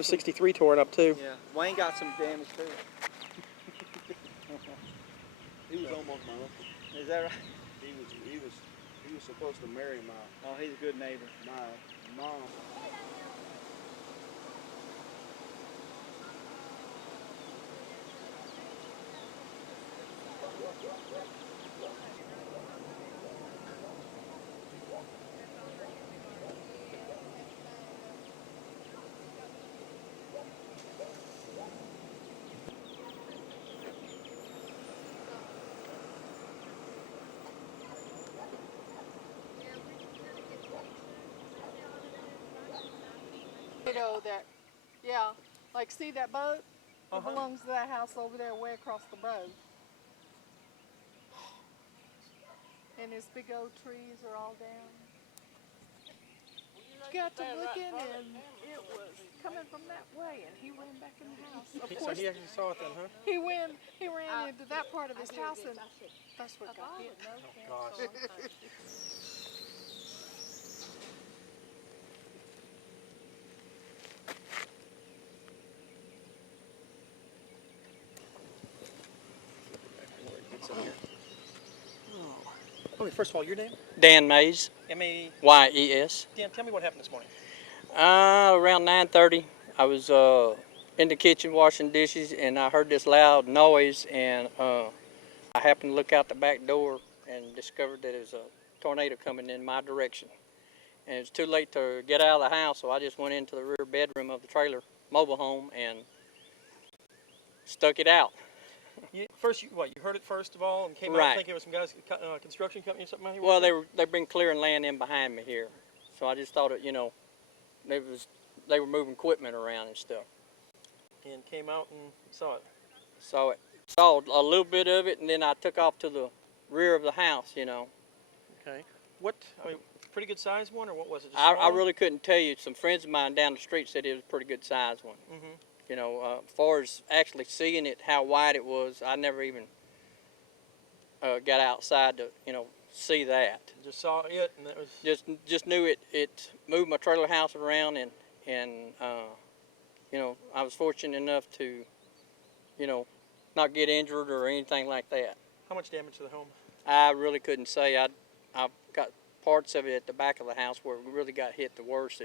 FM563 torn up too. Yeah, Wayne got some damage too. He was almost my uncle. Is that right? He was supposed to marry Oh, he's a good neighbor. my mom. That, yeah, like see that boat? It belongs to that house over there, way across the road. And his big old trees are all down. Got to looking, and it was coming from that way, and he ran back in the house. Of course, So he actually saw it then, huh? he ran into that part of his house, and that's what got hit. Oh gosh. Okay, first of all, your name? Dan Mays, M-A... Y-E-S. Dan, tell me what happened this morning. Around 9:30, I was in the kitchen washing dishes, and I heard this loud noise, and I happened to look out the back door and discovered that there was a tornado coming in my direction. And it was too late to get out of the house, so I just went into the rear bedroom of the trailer mobile home and stuck it out. You heard it first of all and came out Right. thinking it was some guys, construction company or something out here? Well, they've been clearing land in behind me here, so I just thought it, you know, they were moving equipment around and stuff. And came out and saw it. Saw a little bit of it, and then I took off to the rear of the house, you know. Okay. Pretty good sized one, or what was it? Just I small? really couldn't tell you. Some friends of mine down the street said it was a pretty good sized one. Mm-hmm. You know, as far as actually seeing it, how wide it was, I never even got outside to, you know, see that. Just saw it, and that was... Just knew it moved my trailer house around, and you know, I was fortunate enough to, you know, not get injured or anything like that. How much damage to the home? I really couldn't say. I've got parts of it at the back of the house where we really got hit the worst.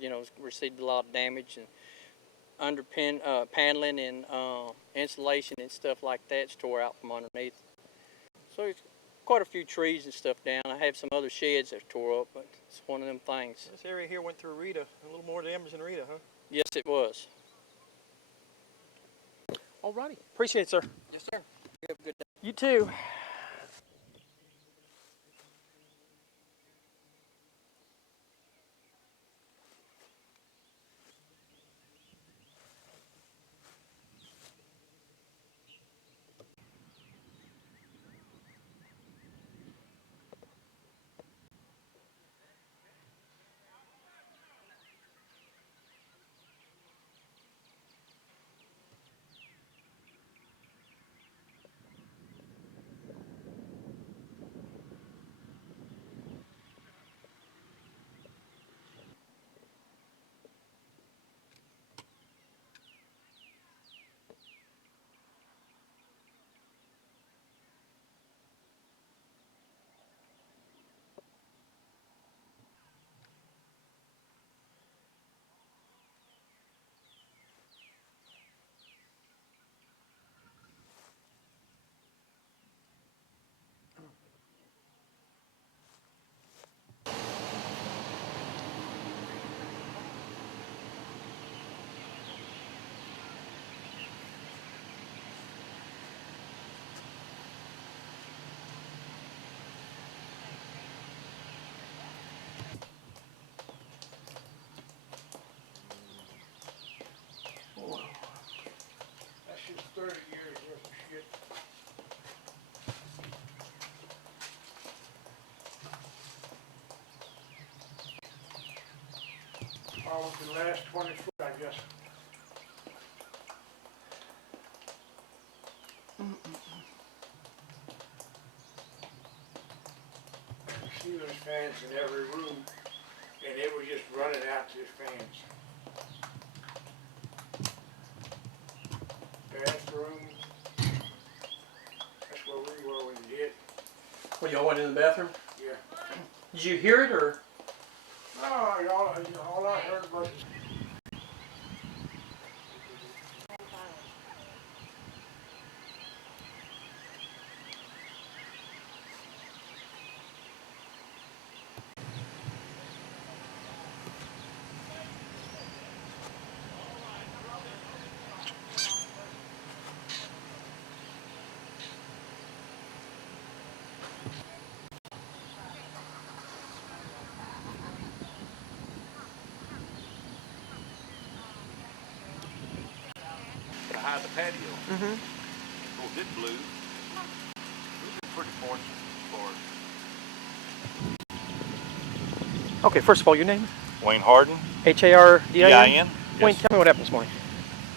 You know, received a lot of damage, and paneling and insulation and stuff like that's tore out from underneath. So it's quite a few trees and stuff down. I have some other sheds that tore up, but it's one of them things. This area here went through Rita, a little more damage than Rita, huh? Yes, it was. Alrighty. Appreciate it, sir. Yes, sir. You have a good day. You too. That shit's 30 years worth of shit. All within the last 20 foot, I guess. See those fans in every room, and it was just running out to the fans. Well, y'all went in the bathroom? Yeah. Did you hear it or? No, all I heard was behind the patio. Mm-hmm. Of course, it blew. We've been pretty fortunate as far as. Okay, first of all, your name? Wayne Harden. H-A-R-D-I-N? D-I-N. Wayne, Yes. tell me what happened this morning.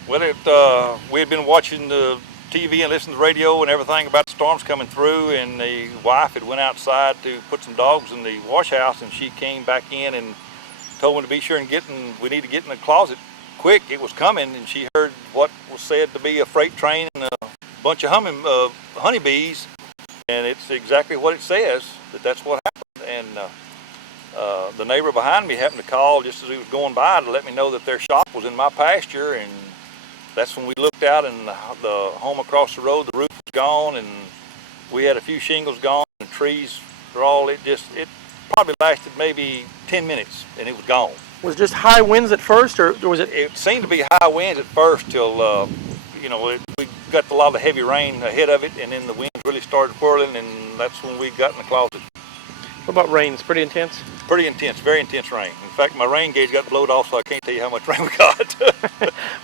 Well, we had been watching the TV and listening to the radio and everything about the storms coming through, and the wife had went outside to put some dogs in the wash house, and she came back in and told me to be sure and we need to get in the closet quick. It was coming, and she heard what was said to be a freight train and a bunch of honeybees, and it's exactly what it says, that's what happened. And the neighbor behind me happened to call just as he was going by to let me know that their shop was in my pasture, and that's when we looked out, and the home across the road, the roof was gone, and we had a few shingles gone, and trees were all, it probably lasted maybe 10 minutes, and it was gone. Was it just high winds at first, or was it? It seemed to be high winds at first till, we got a lot of heavy rain ahead of it, and then the winds really started whirling, and that's when we got in the closet. What about rain? It's pretty intense? Pretty intense, very intense rain. In fact, my rain gauge got blowed off, so I can't tell you how much rain we got.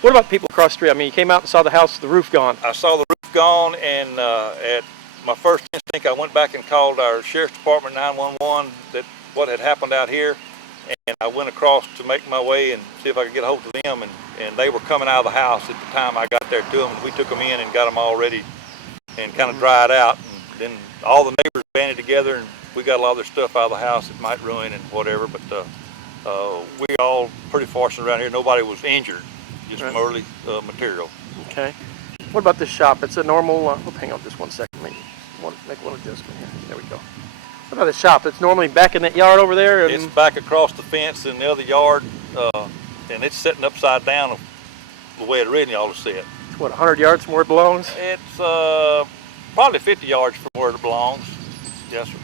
What about people across the street? I mean, you came out and saw the house, the roof gone. I saw the roof gone, and at my first instinct, I went back and called our sheriff's department 911 that what had happened out here, and I went across to make my way and see if I could get a hold of them, and they were coming out of the house at the time I got there to them, and we took them in and got them all ready and kind of dried out, and then all the neighbors banded together, and we got a lot of their stuff out of the house that might ruin and whatever, but we all pretty fortunate around here. Nobody was injured, just Right. some early material. Okay. What about this shop? It's a normal, hang on just one second, make one adjustment here. There we go. What about the shop? It's normally back in that yard over there? And It's back across the fence in the other yard, and it's sitting upside down the way it originally ought to sit. it's what, 100 yards from where it belongs? It's probably 50 yards from where it belongs. Yes, sir.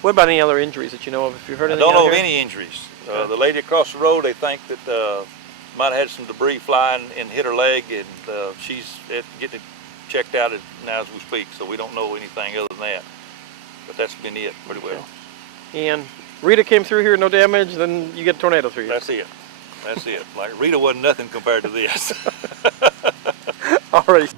What about any other injuries that you know of? If you've heard I anything don't out know of here? any injuries. Okay. The lady across the road, they think that might have had some debris flying and hit her leg, and she's getting it checked out now as we speak, so we don't know anything other than that. But that's been it pretty well. And Rita came through here, no damage, then you get a tornado through here. That's it. That's it. Like Rita wasn't nothing compared to this. All right.